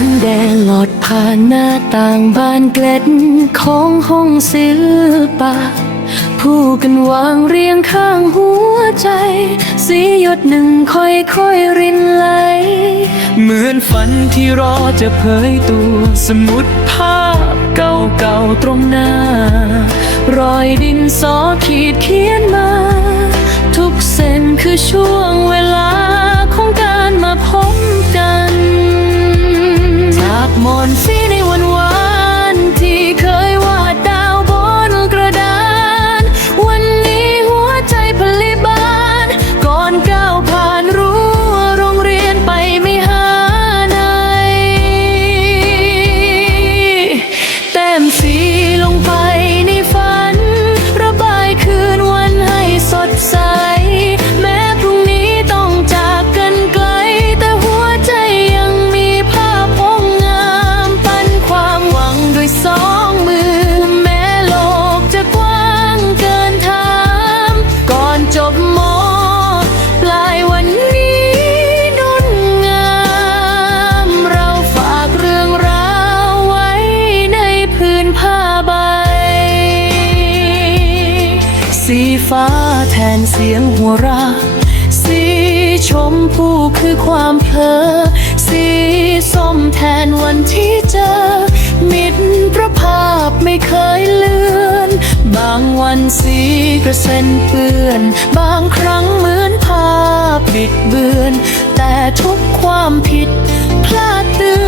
งแดดหลอดผ่านหน้าต่างบานเกล็ดของห้องศิลปะผู้กันวางเรียงข้างหัวใจ สีหยดหนึ่งค่อยค่อยรินไหล เหมือนฝันที่รอจะเผยตัว สมุดภาพเก่าๆตรงหน้า รอยดินสอขีดเขียนมา ทุกเส้นคือช่วงเวลา ฟ้าแทนเสียงหัวราสีชมพูคือความเพลอสีส้มแทนวันที่เจอ มิตรประภาพไม่เคยเลือน บางวันสีกระเซ็นเปื้อน บางครั้งเหมือนภาพบิดเบือน แต่ทุกความผิดพลาดเตือน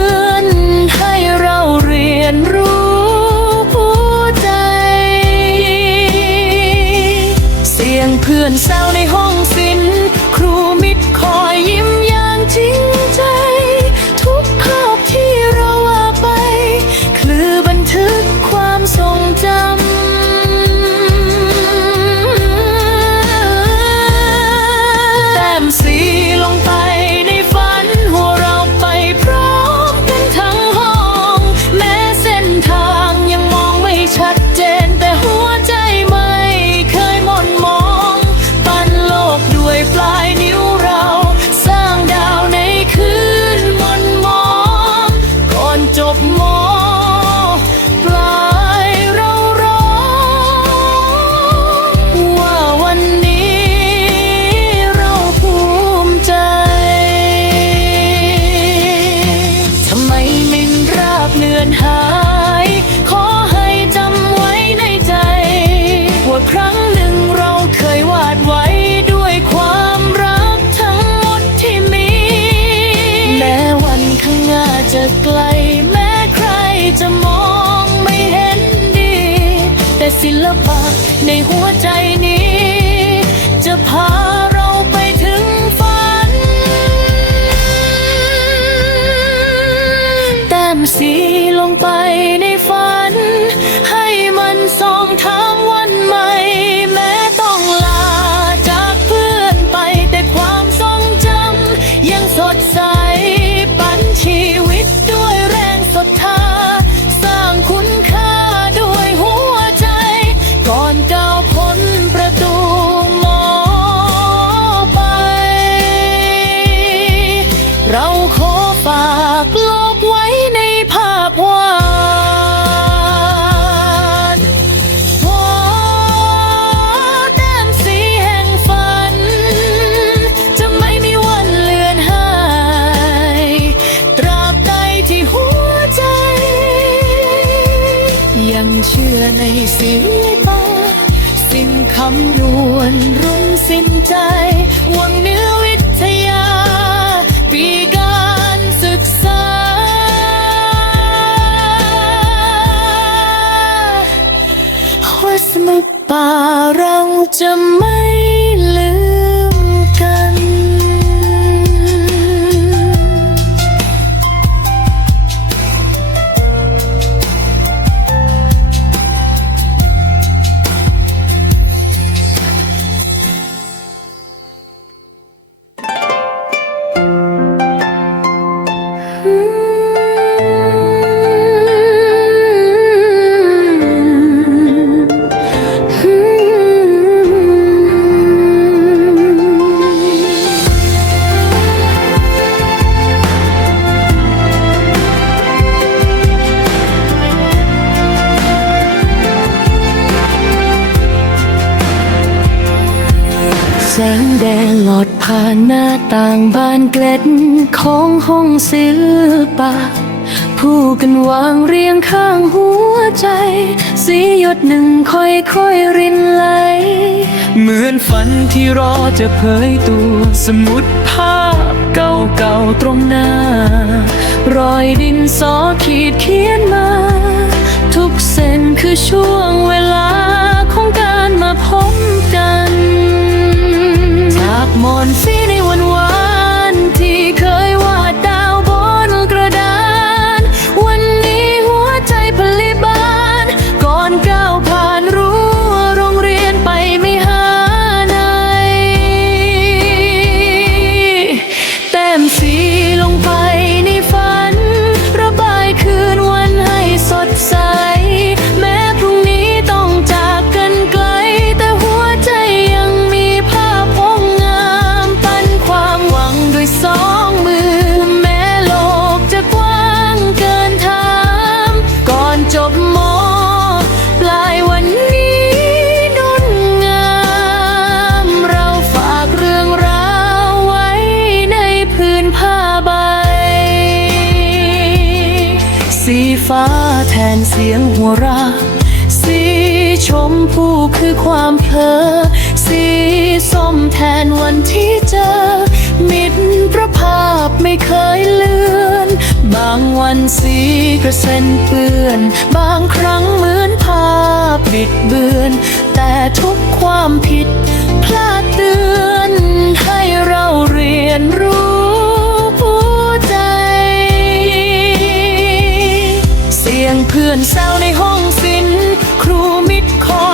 ในสายตา สิ้นคำนวลรุ่นสิ้นใจวังเนื้อวิทยา ปีการศึกษาวัาสมุป่ารังจะไม่ แสงแดดหลอดผ่านหน้าต่างบานเกล็ดของห้องศิลปะผู้กันวางเรียงข้างหัวใจ สีหยดหนึ่งค่อยๆรินไหล เหมือนฝันที่รอจะเผยตัว สมุดภาพเก่าๆตรงหน้า รอยดินสอขีดเขียนมา ทุกเส้นคือช่วงเวลาของการมาพบ สีฟ้าแทนเสียงหัวเราะสีชมพูคือความเพลอสีส้มแทนวันที่เจอ มิตรภาพไม่เคยเลือน บางวันสีกระเซ็นเปื้อน บางครั้งเหมือนภาพบิดเบือน แต่ทุกความผิดพลาดเตือน ให้เราเรียนรู้ งเพื่อนแซวในห้องศิลป์ครูมิดคอย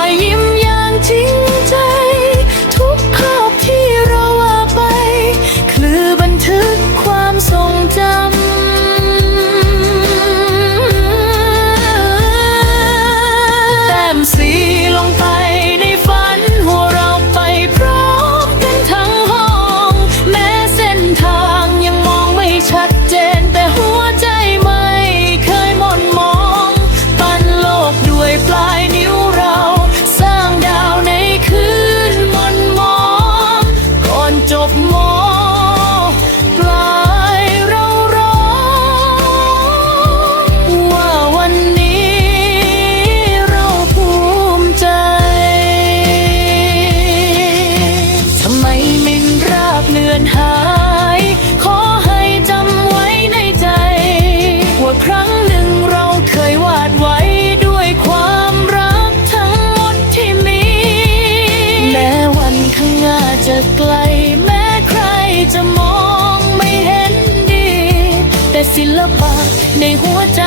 ศิลปะในหัวใจ